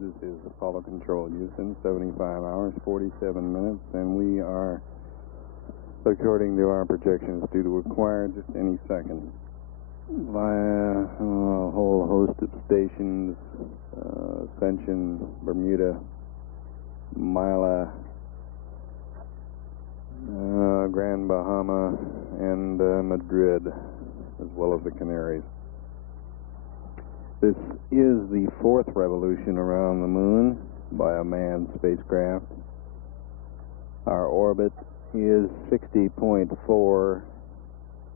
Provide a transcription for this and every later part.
This is Apollo Control Houston, 75 hours, 47 minutes, and we are, according to our projections, due to acquire just any second via a whole host of stations, Ascension, Bermuda, Mila, Grand Bahama, and Madrid, as well as the Canaries. This is the fourth revolution around the moon by a manned spacecraft. Our orbit is 60.4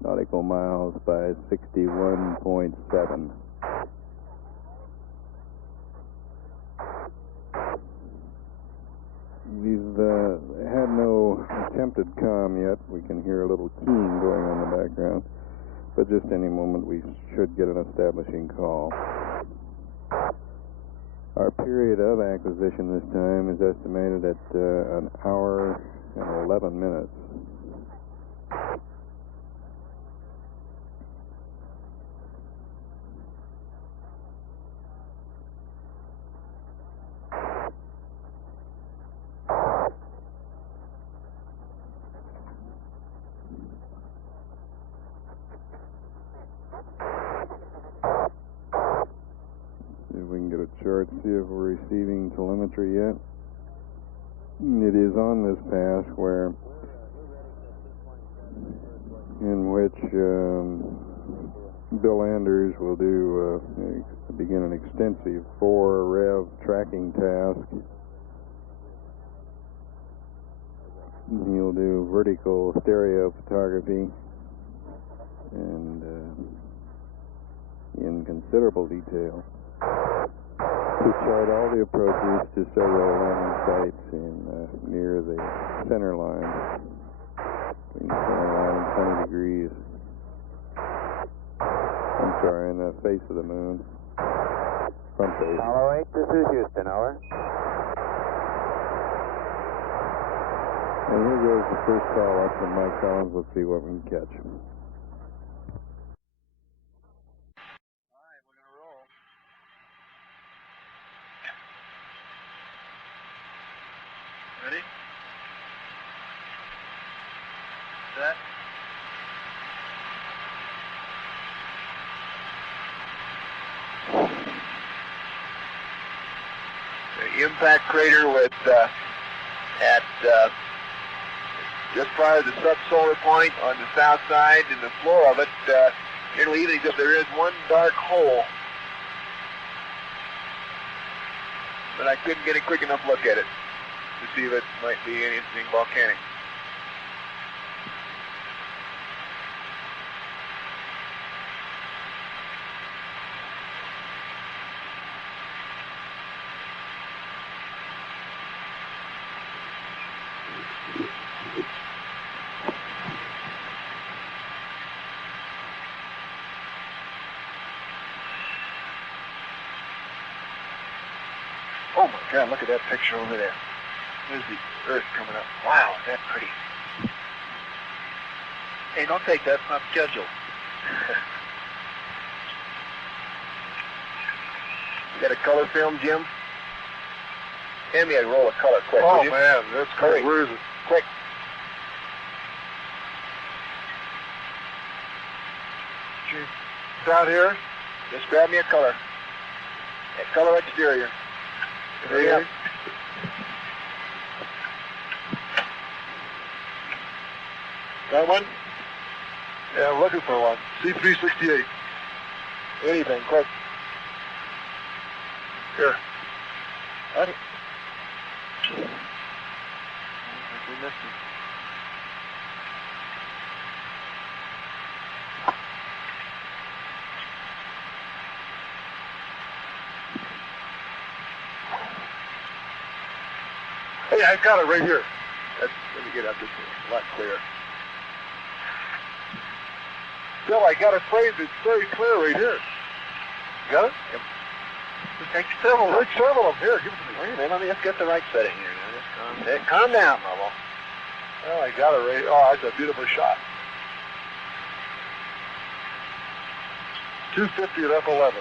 nautical miles by 61.7. We've had no attempted comm yet. We can hear a little keying going on in the background, but just any moment we should get an establishing call. Our period of acquisition this time is estimated at an hour and 11 minutes. See if we're receiving telemetry yet. It is on this pass in which Bill Anders will begin an extensive 4-rev tracking task. He'll do vertical stereo photography and in considerable detail to chart all the approaches to several landing sites near the center line, between the center line and 20 degrees. I'm sorry, in the face of the moon. Front face. Apollo 8, this is Houston, over. And here goes the first call up from Mike Collins. Let's see what we can catch. Ready? Set. The impact crater with at just prior to the subsolar point on the south side, and the floor of it nearly even, except there is one dark hole, but I couldn't get a quick enough look at it to see if it might be anything volcanic. Oh my God, look at that picture over there. There's the Earth coming up. Wow, is that pretty. Hey, don't take that. It's not scheduled. You got a color film, Jim? Hand me a roll of color quick. Oh, man, that's great. Where is it? Quick. Down here? Just grab me a color. A color exterior. Hurry up. Got one? Yeah, I'm looking for one. C368. Anything, quick. Here. Got it. We missed it. Hey, I got it right here. Let me get up this a lot clearer. Bill, I got a frame that's very clear right here. You got it? Yep. Take several of them. Take several of them. Here, give it to me. Wait a minute, let me just get the right setting here. Now, just calm down, Bubble. Well, I got it right. Oh, that's a beautiful shot. 250 at F11.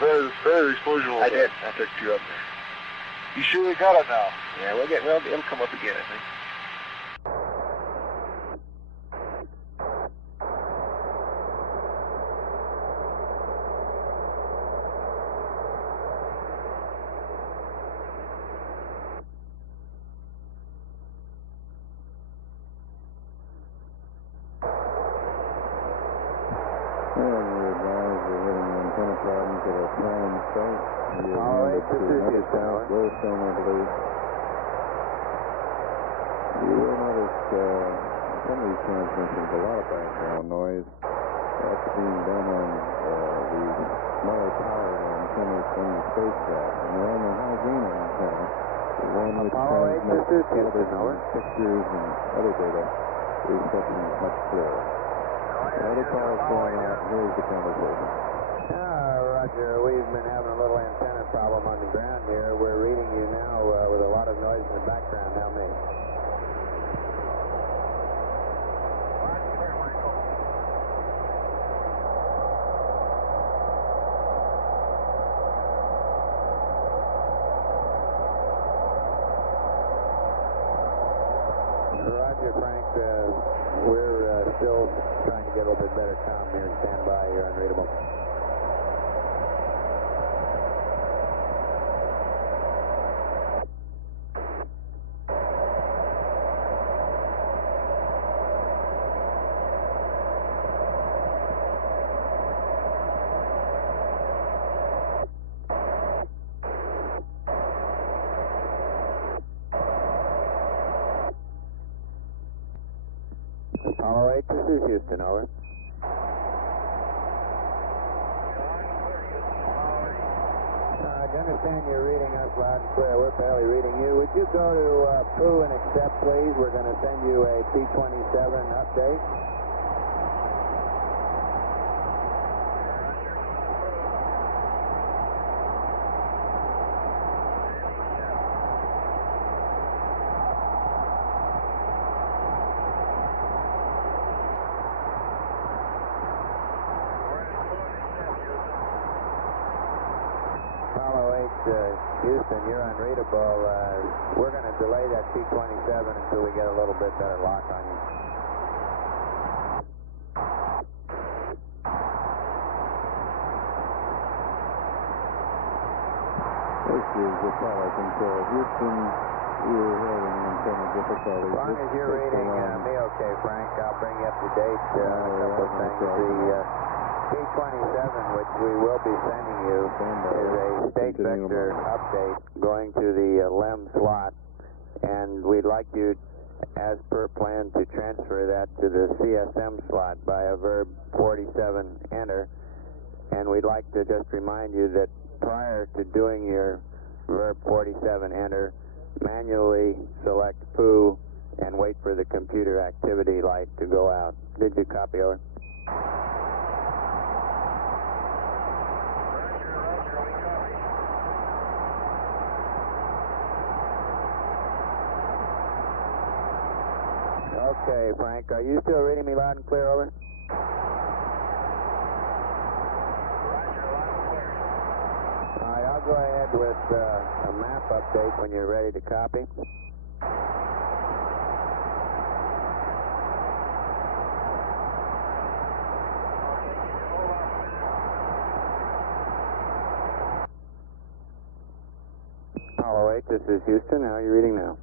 Very explosion will I did. I picked you up. You sure you got it now? Yeah, it'll come up again, I think. And we advise we're having antenna problems at our prime site. We are headed to another southwest zone, I believe. You will notice some of these transmissions, a lot of background noise. That's being done on the smaller power antennas from the spacecraft. And they're on the high gain antenna, the one which transmits television pictures and other data. The reception is much clearer. Another call is going out. Here's the conversation. Roger. We've been having a little antenna problem on the ground here. We're reading you now with a lot of noise in the background. Now me. Roger, Frank. We're still trying to get a little bit better comm here. Stand by. You're unreadable. Apollo 8, this is Houston, over. I understand you're reading us loud and clear. We're barely reading you. Would you go to Pooh and accept, please? We're going to send you a P-27 update. Houston, you're unreadable. We're going to delay that P-27 until we get a little bit better lock on you. This is Apollo Control. Houston, we're having antenna difficulties. As long as you're reading me okay, Frank, I'll bring you up to date on a couple of things. The P-27, which we will be sending you, is a state vector update going to the LEM slot, and we'd like you, as per plan, to transfer that to the CSM slot by a verb 47 enter. And we'd like to just remind you that prior to doing your verb 47 enter, manually select Pooh and wait for the computer activity light to go out. Did you copy, over? Okay, Frank, are you still reading me loud and clear, over? All right, I'll go ahead with a map update when you're ready to copy. Apollo 8, this is Houston. How are you reading now?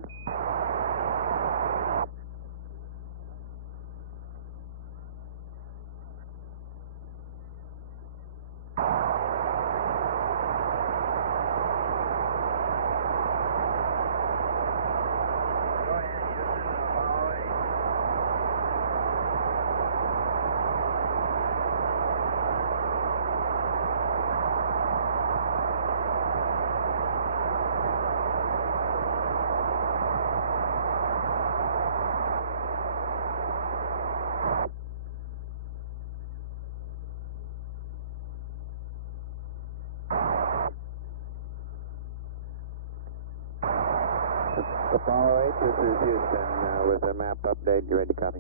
Apollo 8, this is Houston with a map update. You ready to copy?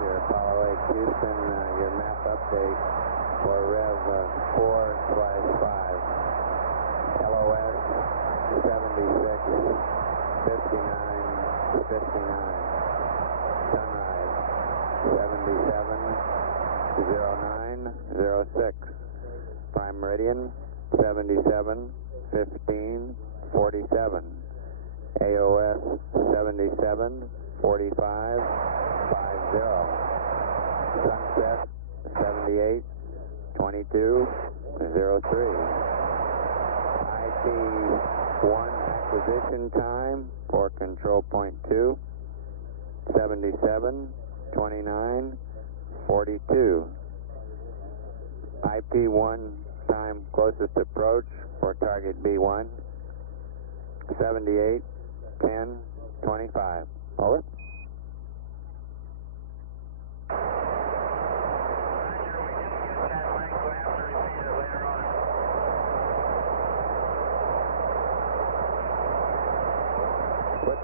Roger, Apollo 8 Houston, your map update for Rev 4/5. LOS 76, 59, 59. Sunrise 77, 09, 06. Prime Meridian 77, 15, 47. AOS 77, 45, 50. Sunset 78, 22, 03. IP1 acquisition time for control point 2, 77, 29, 42. IP1 time closest approach for target B1, 78, 10, 25. Over.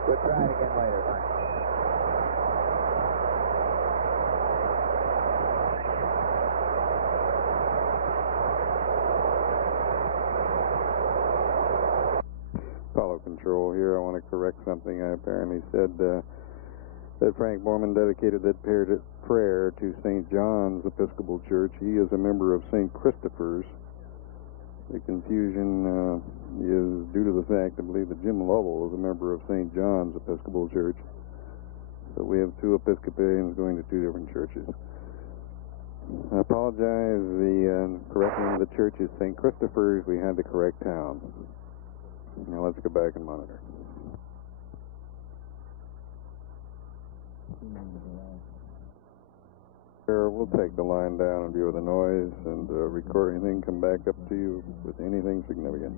We'll try it again later, Frank. Apollo Control here. I want to correct something I apparently said. That Frank Borman dedicated that prayer to St. John's Episcopal Church. He is a member of St. Christopher's. The confusion is due to the fact, I believe, that Jim Lovell is a member of St. John's Episcopal Church. So we have two Episcopalians going to two different churches. I apologize. The correct name of the church is St. Christopher's. We had the correct town. Now let's go back and monitor. We'll take the line down in view of the noise and record anything, come back up to you with anything significant.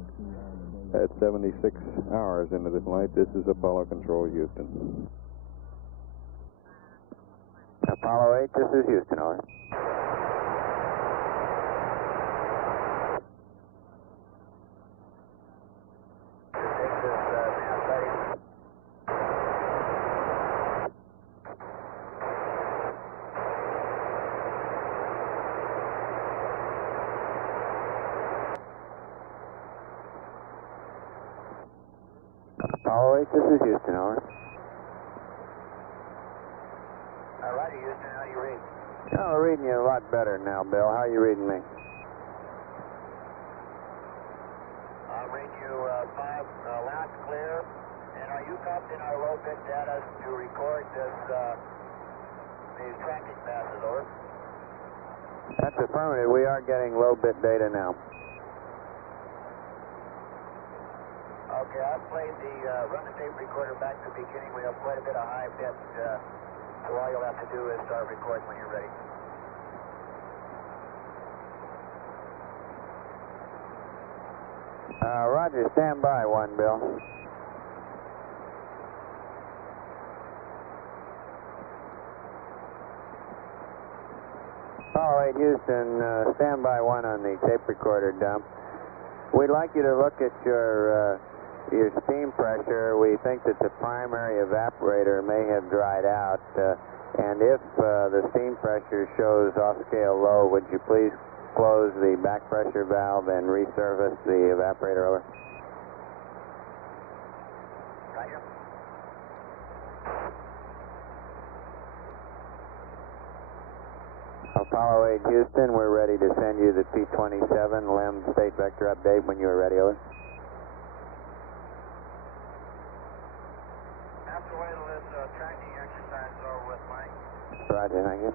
At 76 hours into the flight, this is Apollo Control, Houston. Apollo 8, this is Houston, over. Apollo 8, this is Houston, over. Righty, Houston, how you read? Oh, reading you a lot better now, Bill. How are you reading me? I'll read you 5 loud and clear. And are you copying our low bit data to record this, these tracking passes, over? That's affirmative. We are getting low bit data now. Okay, I've played the, run the tape recorder back to the beginning. We have quite a bit of high bit, so all you'll have to do is start recording when you're ready. Roger, stand by, 1, Bill. Apollo 8, Houston, stand by 1 on the tape recorder dump. We'd like you to look at your steam pressure. We think that the primary evaporator may have dried out, and if the steam pressure shows off-scale low, would you please close the back pressure valve and resurface the evaporator, over? Roger. Apollo 8, Houston, we're ready to send you the P-27 LEM state vector update when you are ready, over. That's the way this tracking exercise is over with, Mike. Roger, thank you.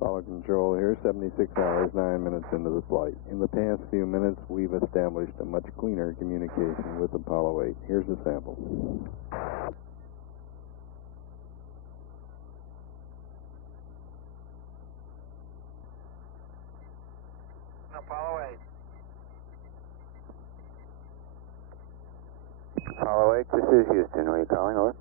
Apollo Control here, 76 hours, 9 minutes into the flight. In the past few minutes, we've established a much cleaner communication with Apollo 8. Here's a sample. Apollo 8. Apollo 8, this is Houston. Are you calling, over?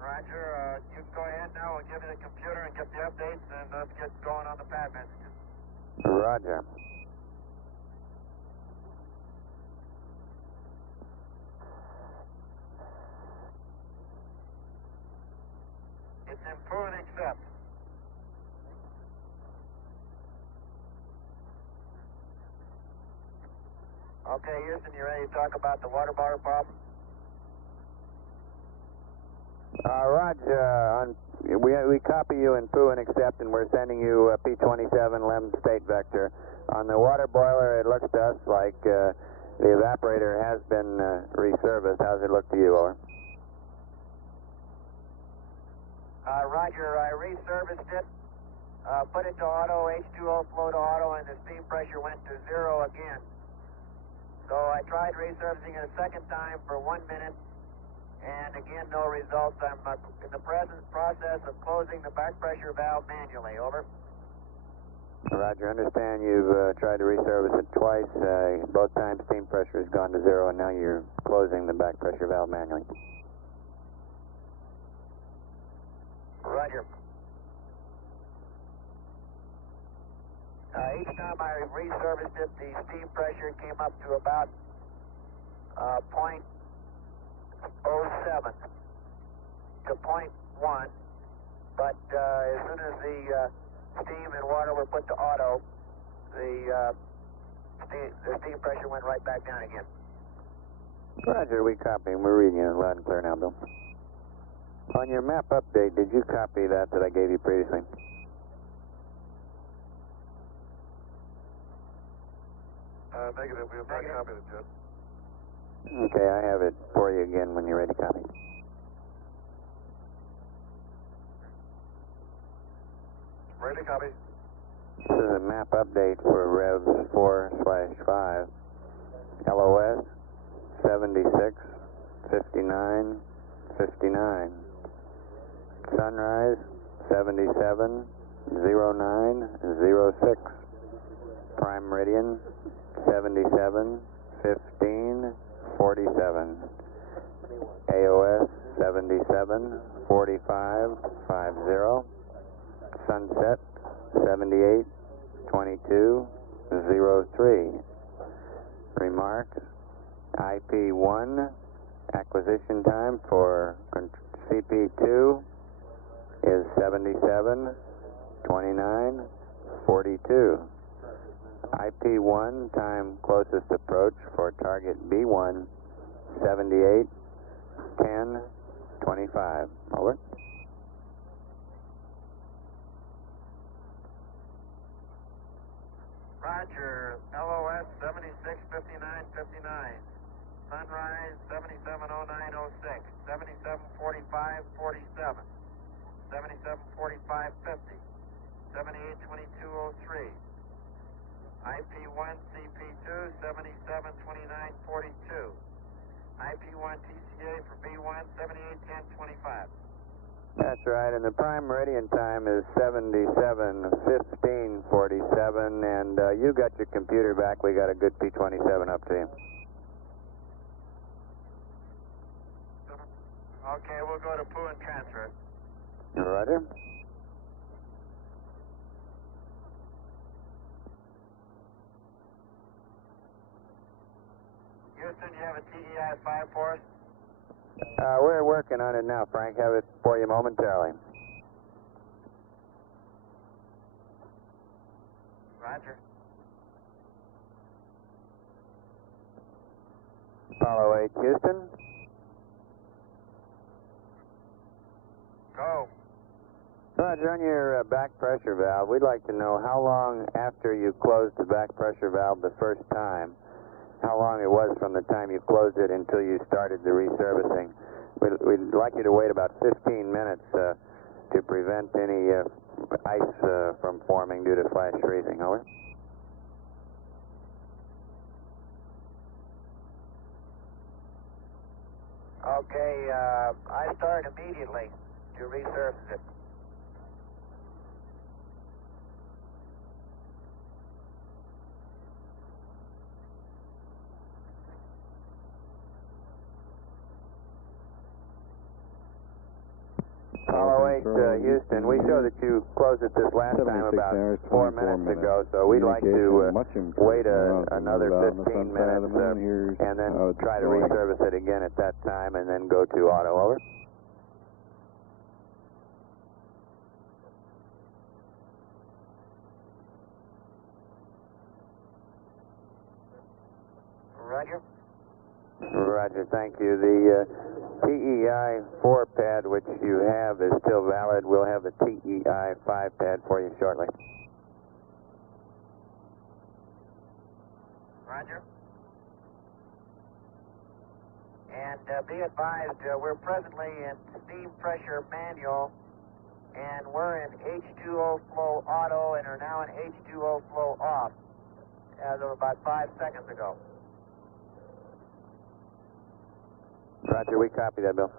Right. Roger, you can go ahead now. We'll give you the computer and get the updates, and let's get going on the pad messages. Roger. It's improve and accept. Okay, Houston, you ready to talk about the water bottle problem? Roger, we copy you in Pooh and accept, and we're sending you P27 Lem state vector. On the water boiler, it looks to us like the evaporator has been reserviced. How's it look to you, over? Roger, I reserviced it, put it to auto, H2O flow to auto, and the steam pressure went to 0 again. So I tried resurfacing it a second time for 1 minute, and again, no results. I'm in the present process of closing the back pressure valve manually. Over. Roger, understand you've tried to resurface it twice. Both times steam pressure has gone to 0, and now you're closing the back pressure valve manually. Roger. Each time I resurfaced it, the steam pressure came up to about 0.07 to 0.1, but as soon as the steam and water were put to auto, the steam pressure went right back down again. Roger, we copy, and we're reading you loud and clear now, Bill. On your map update, did you copy that I gave you previously? Negative. We have not copied it yet. Okay, I have it for you again when you're ready to copy. Ready to copy. This is a map update for Revs 4/5. LOS 76 59 59. Sunrise 77 09 06. Prime Meridian 77 15 47. AOS 77 45 50. Sunset 78 22 03. Remarks: IP1 acquisition time for CP2 is 77 29 42. IP1 time closest approach for target B1 78 10 25. Over. Roger, LOS 76 59 59. Sunrise 77 09 06. 77 45 47. 77 45 50. 78 22 03. IP1 CP2 77 29 42. IP1 TCA for B1 78 10 25. That's right, and the prime meridian time is 77 15 47, and you got your computer back. We got a good P27 up to you. Okay, we'll go to Pooh and transfer. Roger. Houston, you have a TEI 5 for us? We're working on it now, Frank. Have it for you momentarily. Roger. Apollo 8, Houston. Go. Roger, on your back pressure valve, we'd like to know how long after you closed the back pressure valve the first time, how long it was from the time you closed it until you started the reservicing. We'd like you to wait about 15 minutes to prevent any ice from forming due to flash freezing. Over. Okay, I start immediately to resurface it. Houston, we show that you closed it this last time about 4 minutes ago, so we'd like to wait another 15 minutes and then try to reservice it again at that time and then go to auto. Over. Roger. Roger, thank you. The TEI 4 pad which you have is still valid. We'll have the TEI 5 pad for you shortly. Roger. And be advised, we're presently in steam pressure manual, and we're in H2O flow auto and are now in H2O flow off as of about 5 seconds ago. Roger, we copy that, Bill.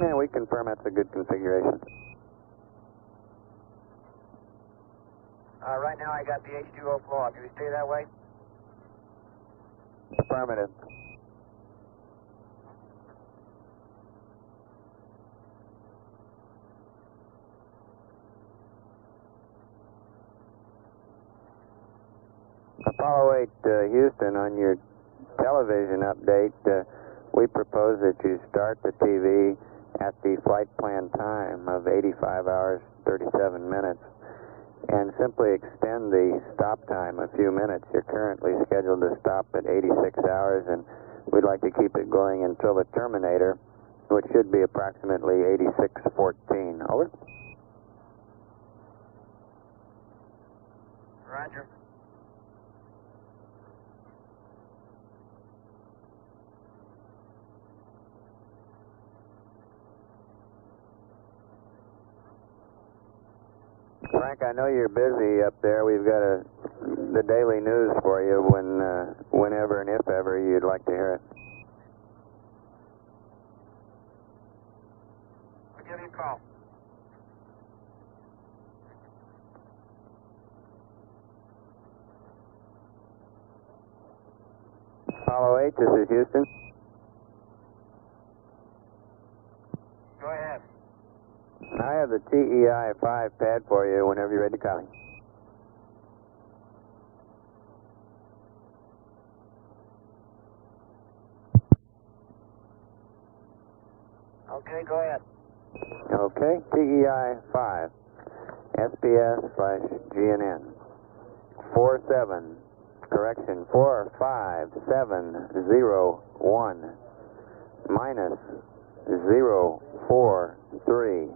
Yeah, we confirm that's a good configuration. Right now I got the H2O flow off. Do we stay that way? Affirmative. Apollo 8 Houston, on your television update, we propose that you start the TV at the flight plan time of 85 hours, 37 minutes, and simply extend the stop time a few minutes. You're currently scheduled to stop at 86 hours, and we'd like to keep it going until the terminator, which should be approximately 86:14. Over. Roger. Frank, I know you're busy up there. We've got the daily news for you whenever and if ever you'd like to hear it. I'll give you a call. Apollo 8, this is Houston. Go ahead. I have the TEI 5 pad for you whenever you're ready to copy. Okay, go ahead. Okay, TEI 5, SPS/GNN, 457 minus 043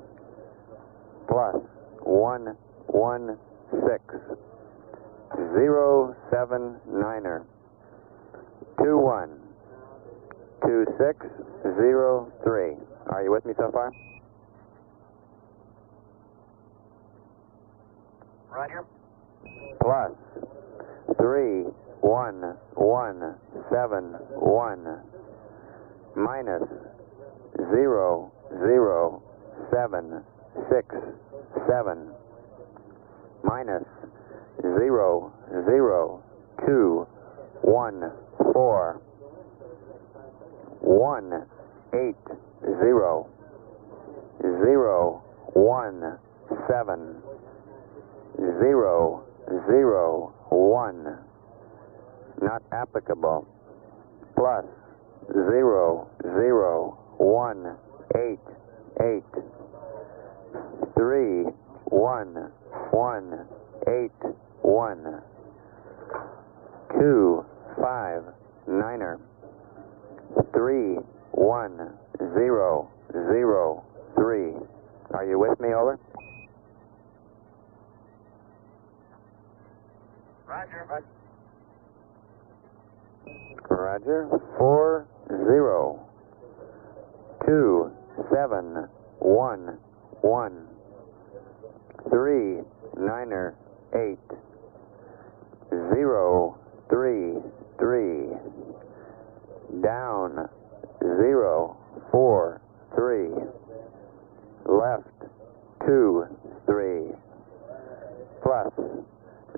plus 116 079er 212603. Are you with me so far? Roger. Plus 31171 minus 00767 minus 00214 180 017 001 not applicable plus 00188 31181 259er 31003. Are you with me? Over. Roger. Roger. 40271 398 033 down 043 left 23 plus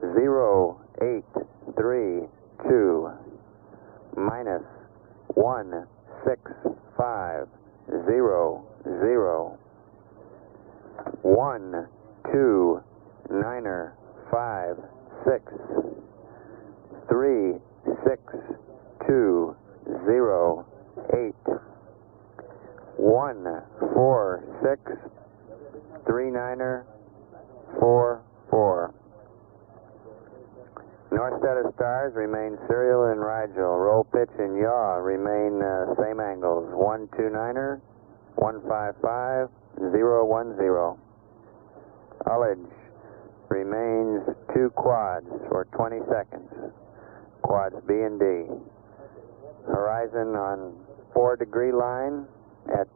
0832 minus 1 0, 0. 1, 2, 9er, 5, 6. 3, 6, 2, 0, 8. 1, 4, 6. 3, 9er, 4, 4. North set of stars remain serial and Rigel. Roll, pitch, and yaw remain same angles. 1, 2, 9er, 155, 0, 1, 0. Ullage remains 2 quads for 20 seconds. Quads B and D. Horizon on 4-degree line at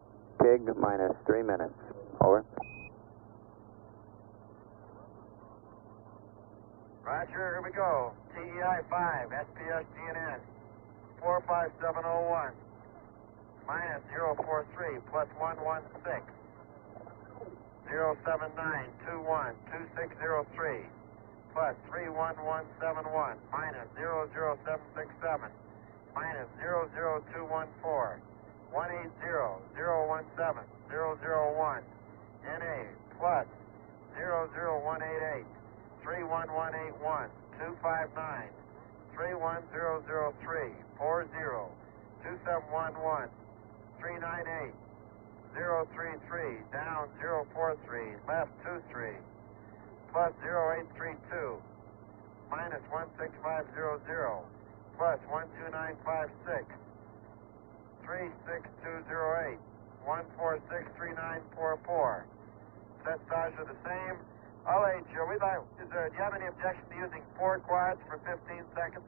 TIG minus 3 minutes. Over. Roger, here we go. TEI 5, SPS GNN, 45701, minus 043, plus 116, 07921, 2603, plus 31171, minus 00767, minus 00214, 180, 017, 001, NA, plus 00188, 31181, 259, 31003, 40, 2711, 398, 033, down 043, left 23, plus 0832, minus 16500, plus 12956, 36208, 1463944. Set stars are the same. All right, do you have any objection to using 4 quads for 15 seconds?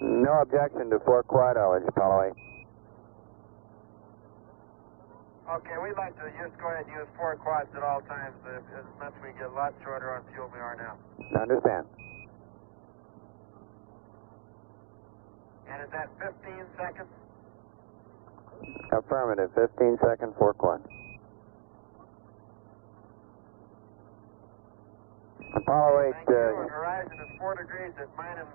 No objection to 4 quad ullage, Apollo 8. Okay, we'd like to just go ahead and use 4 quads at all times. As much we get a lot shorter on fuel than we are now. Understand. And is that 15 seconds? Affirmative. 15 second 4 quad. Apollo 8. Thank you. And horizon is 4 degrees at minus.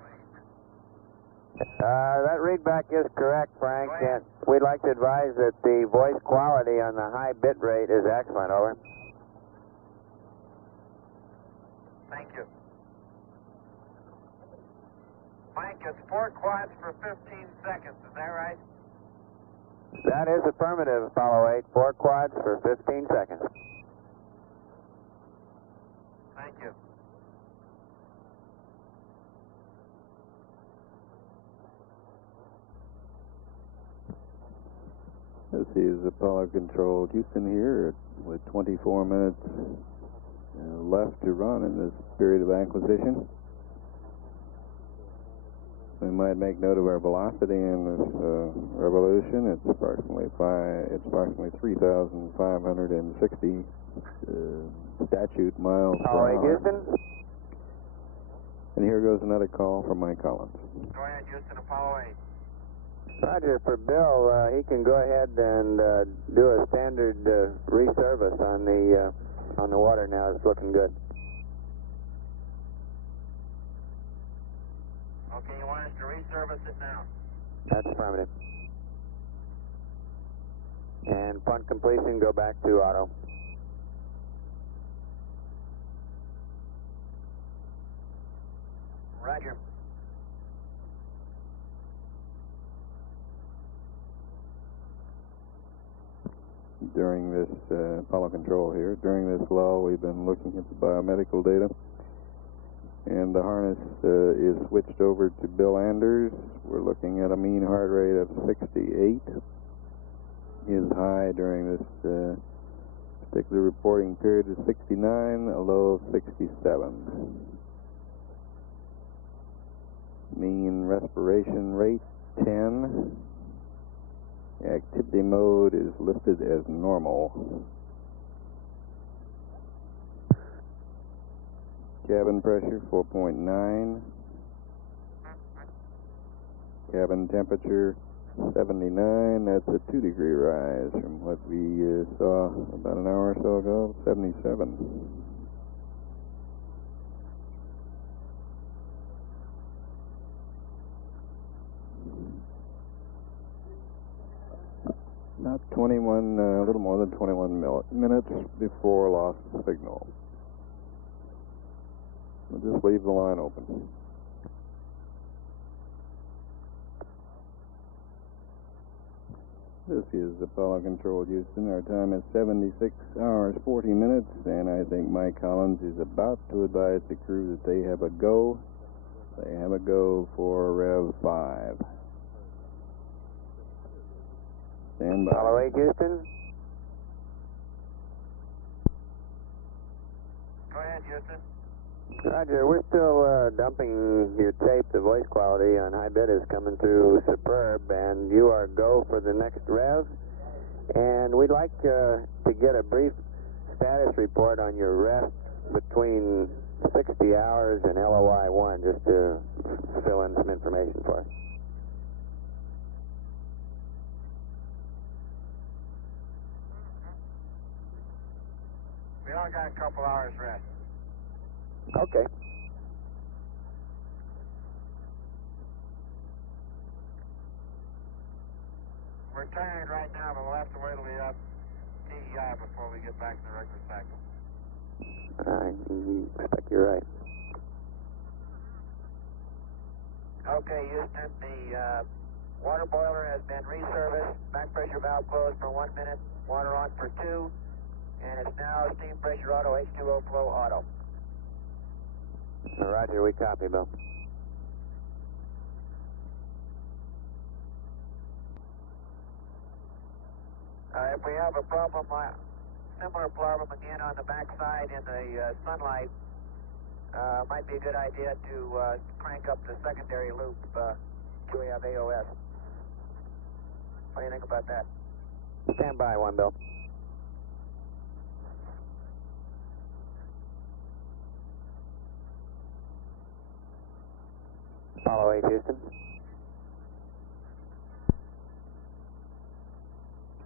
That readback is correct, Frank. And we'd like to advise that the voice quality on the high bit rate is excellent. Over. Thank you. Mike, it's 4 quads for 15 seconds. Is that right? That is affirmative, Apollo 8. 4 quads for 15 seconds. Thank you. This is Apollo Control Houston here with 24 minutes left to run in this period of acquisition. We might make note of our velocity in this revolution. It's approximately 3,560 statute miles per Apollo 8 hour. Houston. And here goes another call from Mike Collins. Go ahead, Houston, Apollo 8. Roger, for Bill, he can go ahead and do a standard reservice on the water now. It's looking good. Okay, you want us to reservice it now? That's affirmative. And upon completion, go back to auto. Roger. During this Apollo Control here, during this lull, we've been looking at the biomedical data. And the harness is switched over to Bill Anders. We're looking at a mean heart rate of 68. His high during this particular reporting period is 69, a low of 67. Mean respiration rate 10. Activity mode is listed as normal. Cabin pressure 4.9. Cabin temperature 79. That's a 2-degree rise from what we saw about an hour or so ago, 77. a little more than 21 minutes before loss of signal. We'll just leave the line open. This is Apollo Control, Houston. Our time is 76 hours, 40 minutes, and I think Mike Collins is about to advise the crew that they have a go. They have a go for Rev 5. Stand by. Apollo 8, Houston. Go ahead, Houston. Roger, we're still dumping your tape. The voice quality on high bit is coming through superb, and you are go for the next rev. And we'd like to get a brief status report on your rest between 60 hours and LOI 1, just to fill in some information for us. We all got a couple hours rest. Okay. We're tired right now, but we'll have to wait till we have TEI before we get back to the regular cycle. I expect you're right. Okay, Houston, the water boiler has been reserviced, back pressure valve closed for 1 minute, water on for 2, and it's now steam pressure auto, H2O flow auto. Roger, we copy, Bill. If we have a problem, similar problem again on the backside in the sunlight, might be a good idea to crank up the secondary loop till we have AOS. What do you think about that? Stand by, 1, Bill. Apollo 8, Houston.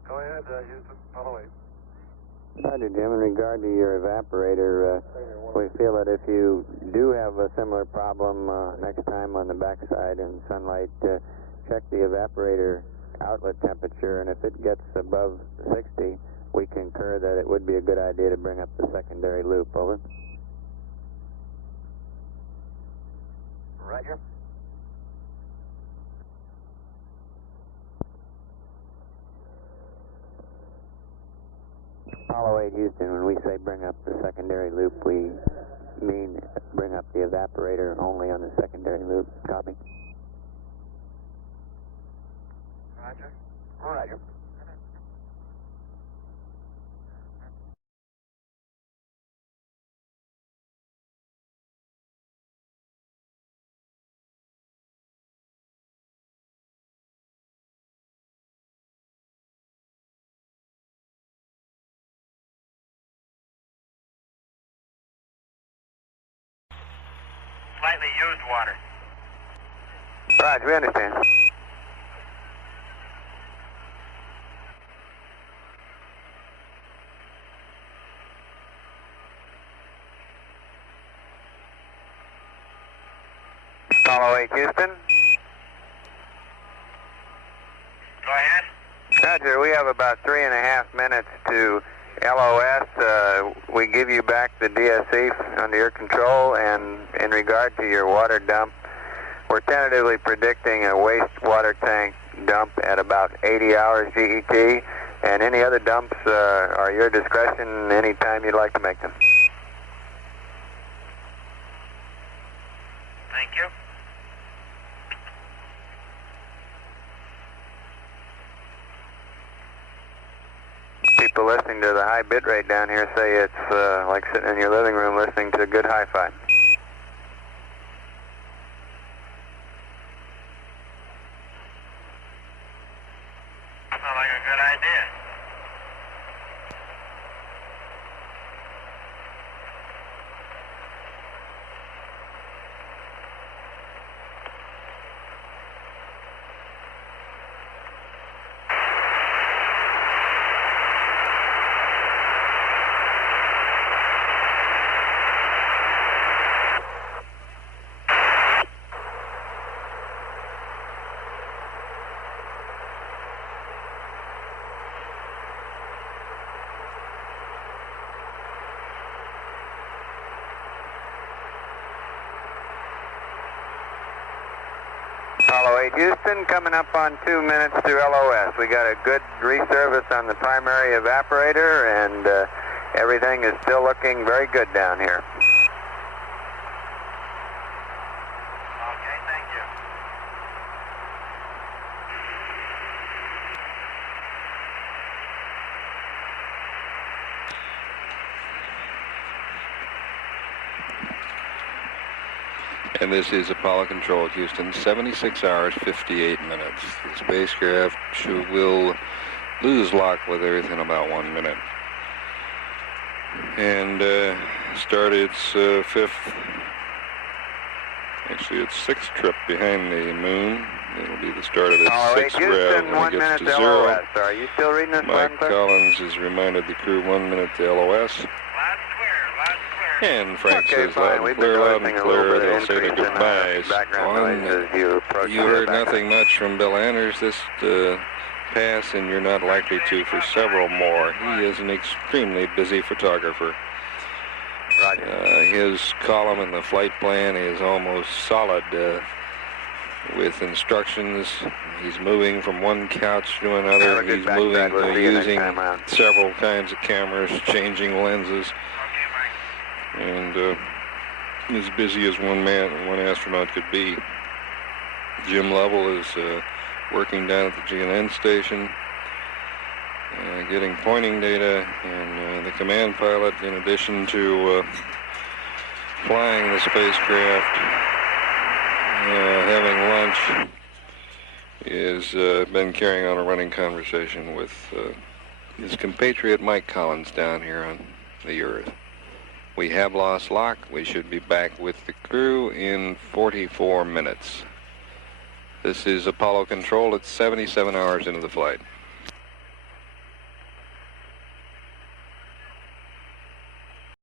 Go ahead, Houston. Apollo 8. Roger, Jim. In regard to your evaporator, we feel that if you do have a similar problem next time on the backside in sunlight, check the evaporator outlet temperature, and if it gets above 60, we concur that it would be a good idea to bring up the secondary loop. Over. Roger. Apollo 8, Houston, when we say bring up the secondary loop, we mean bring up the evaporator only on the secondary loop. Copy. Roger. Roger. Slightly used water. Roger, we understand. Apollo 8, Houston. Go ahead. Roger, we have about 3.5 minutes to LOS. We give you back the DSE under your control, and in regard to your water dump, we're tentatively predicting a wastewater tank dump at about 80 hours GET, and any other dumps are your discretion anytime you'd like to make them. Thank you. People listening to the high bit rate down here say it's like sitting in your living room listening to good hi-fi. Sounds like a good idea. right, Houston, coming up on 2 minutes to LOS. We got a good reservice on the primary evaporator, and everything is still looking very good down here. Okay, thank you. And this is Apollo Control, Houston, 76 hours, 58 minutes. The spacecraft will lose lock with Earth in about 1 minute. And start its sixth trip behind the moon. It'll be the start of its sixth rev when it gets to 0. LOS. Are you still reading this, Mike Collins has reminded the crew 1 minute to LOS. And Frank says loud and clear, they'll say their goodbyes. You heard nothing much from Bill Anders this pass, and you're not likely to for several more. He is an extremely busy photographer. His column in the flight plan is almost solid with instructions. He's moving from one couch to another. He's moving using several kinds of cameras, changing lenses. And as busy as one astronaut could be. Jim Lovell is working down at the GNN station, getting pointing data, and the command pilot, in addition to flying the spacecraft, having lunch, is been carrying on a running conversation with his compatriot Mike Collins down here on the Earth. We have lost lock. We should be back with the crew in 44 minutes. This is Apollo Control. It's 77 hours into the flight.